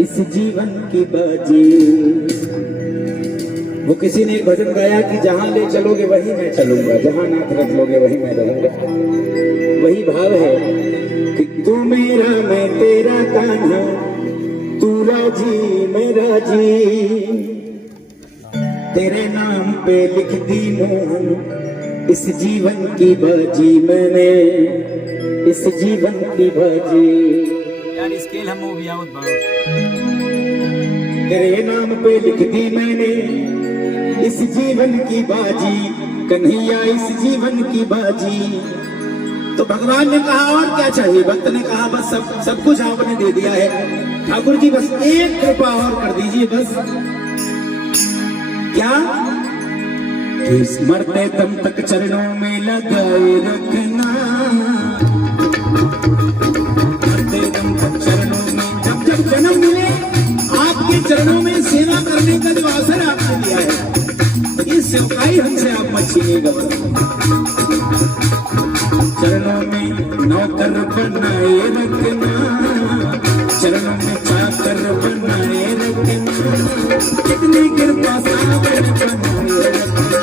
इस जीवन की बाजी। वो किसी ने एक भजन गाया कि जहां ले चलोगे वहीं मैं चलूंगा, जहां नाथ रख लोगे वहीं मैं रहूंगा। वही भाव है कि तू मेरा मैं तेरा कान्हा, तू राजी मैं राजी, तेरे नाम पे लिख दी मोहन इस जीवन की बाजी, मैंने इस जीवन की बाजी। यार स्केल हम मूवी आवत बा तेरे नाम पे लिख दी मैंने इस जीवन की बाजी, कन्हैया इस जीवन की बाजी। तो भगवान ने कहा और क्या चाहिए, भक्त ने कहा बस सब कुछ आपने दे दिया है ठाकुर जी, बस एक कृपा और कर दीजिए। बस क्या इस मरते दम तक चरणों में लगाए रखना, मरते दम तक चरणों में, जब जब जन्म मिले आपके चरणों में सेवा करने का जो अवसर आपने दिया है, ये सेवकाई हमसे आप मत छीनिएगा। चरणों में नौकर बनाए रखना, चरणों में चाकर बनाए रखना, कितनी कृपा सागर बनाए रखना,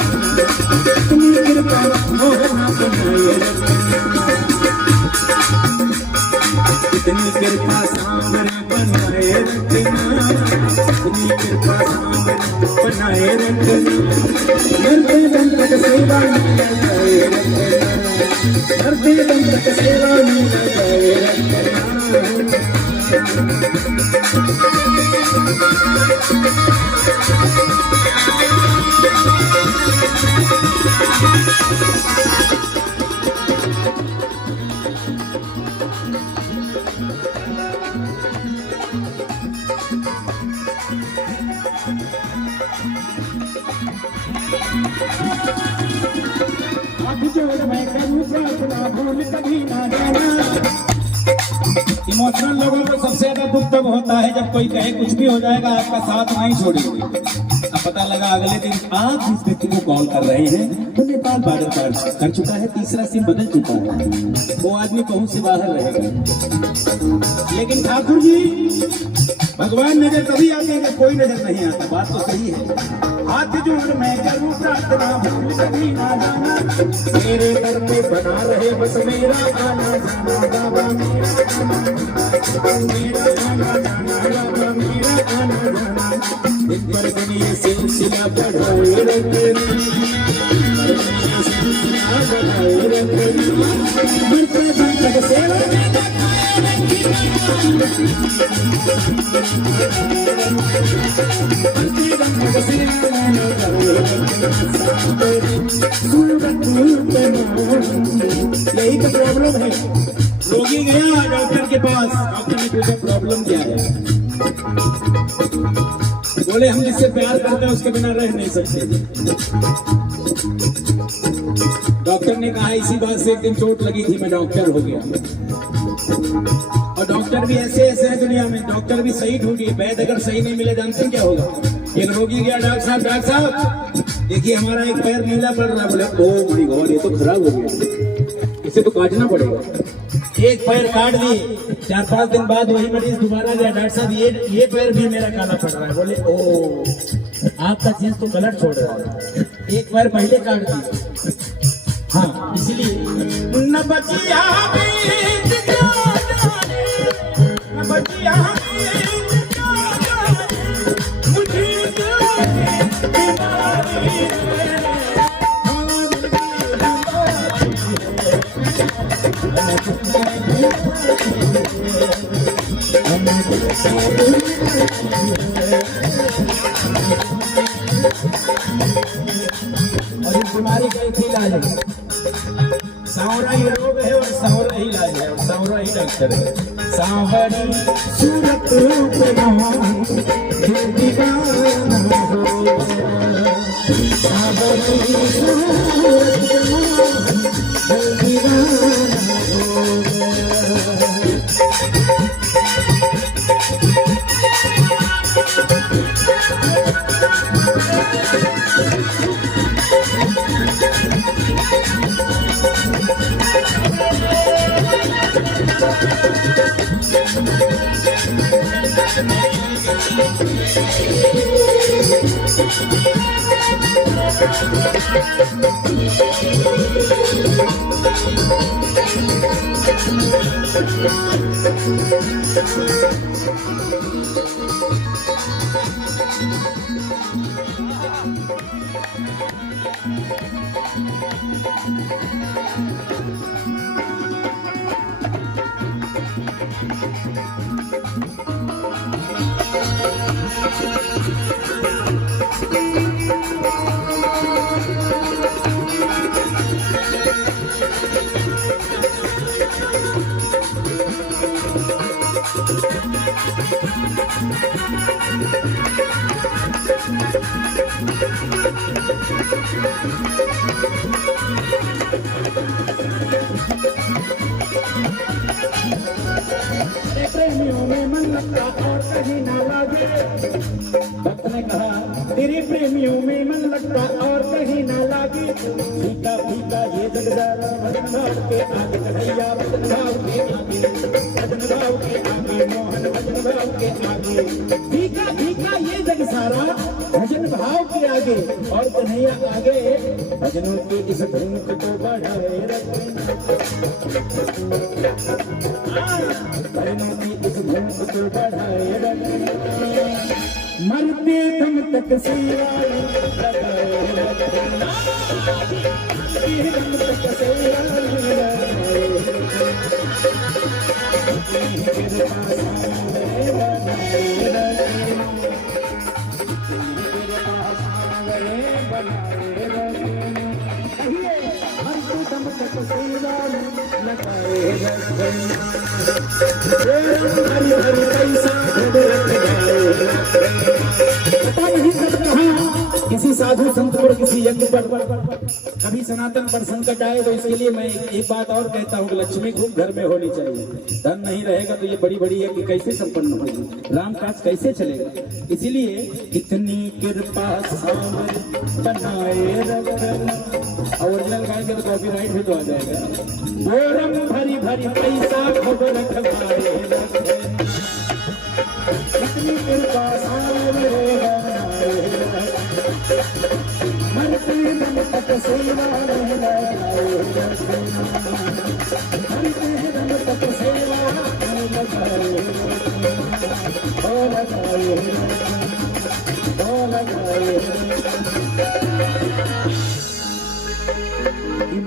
कितनी कृपा मोहना बनाए रखना, कितनी कृपा सागर बनाए रखना, कितनी कृपा सागर बनाए रखना, मरते दम तक सेवा में लगाए रखना, मरते दम तक सेवा में लगाए रखना। इमोशनल लोगों को सबसे ज्यादा दुख तब होता है जब कोई कहे कुछ भी हो जाएगा आपका साथ नहीं छोड़ेंगे। अब पता लगा अगले दिन आप जिस व्यक्ति को कॉल कर रहे हैं वो नेपाल बॉर्डर पार कर चुका है, तीसरा सिम बदल चुका है, वो आदमी पहुंच से बाहर रहेगा। लेकिन ठाकुर जी भगवान नजर तभी आते हैं कोई नजर नहीं आता। बात तो सही है। हाथ जोड़ मैं करूं प्रार्थना, भूल कभी ना जाना, मेरे घर पे बना रहे बस मेरा आना जाना, बाबा मेरा आना जाना, बाबा मेरा आना जाना, एक बार दुनिया सिलसिला बढ़ाए रखना, सिलसिला बढ़ाए रखना, मरते दम तक सेवा में यही तो प्रॉब्लम है। रोगी गया डॉक्टर के पास, डॉक्टर ने पूछा प्रॉब्लम क्या है, बोले हम जिससे प्यार करते हैं उसके बिना रह नहीं सकते। डॉक्टर ने कहा इसी बात से एक दिन चोट लगी थी, मैं डॉक्टर हो गया। और डॉक्टर भी ऐसे ऐसे है दुनिया में, डॉक्टर भी सही ढूंढिए, वैद्य अगर सही नहीं मिले जानते क्या होगा। एक रोगी गया डॉक्टर साहब देखिए हमारा एक पैर नीला पड़ रहा है। बोले ओ माय गॉड ये तो खराब हो गया, इसे तो काटना पड़ेगा। एक पैर काट दिए, 4-5 दिन बाद वही मरीज दोबारा गया, डॉक्टर साहब ये पैर भी मेरा काला पड़ रहा है। बोले ओ आपका चीज तो कलर छोड़ रहा है, एक पैर पहले काट दिए। हाँ इसलिए न बचिया न बचिया और इस बीमारी का एक इलाज है, सांवरा ही रोग है और सांवरा ही इलाज है और सांवरा ही डॉक्टर है। सांवरी सूरत प्रेमियों में मन लगता और कहीं ना लागे। भक्त ने कहा तेरे प्रेमियों में मन लगता और कहीं ना लागे। फीका फीका ये जगदारा भजन भाव के आगे, कन्हैया भजन भाव के आगे, भजन भाव के आगे, मोहन भजन भाव के आगे। फीका फीका ये जग सारा भजन भाव के आगे, और कन्हैया आगे भजनों के इस धुन को बढ़ाए रखना। भजनों की इस धुन को बढ़ाए रखना। मरते दम तक सेवा लगाए रखना। मरते दम तक सेवा लगाए रखना। अपनी कृपा सामने बनाए रखना। पता नहीं कब कहाँ किसी साधु संत पर, किसी यज्ञ पर कभी सनातन पर संकट आए, तो इसके लिए मैं एक बात और कहता हूँ कि लक्ष्मी खूब घर में होनी चाहिए। धन नहीं रहेगा तो ये बड़ी बड़ी यज्ञ कैसे संपन्न होगी, राम काज कैसे चलेगा। इसीलिए इतनी कृपा सावर बनाए रखना। ओरिजिनल गाएंगे तो कॉपीराइट भी तो आ जाएगा। बोरम भरी भरी पैसा खूब रखवाए रखना। इतनी कृपा सावर बनाए रखना। मरते दम तक सेवा में लगाए रखना। मरते दम तक सेवा में लगाए रखना। ओ लगाए रखना। ओ लगाए रखना।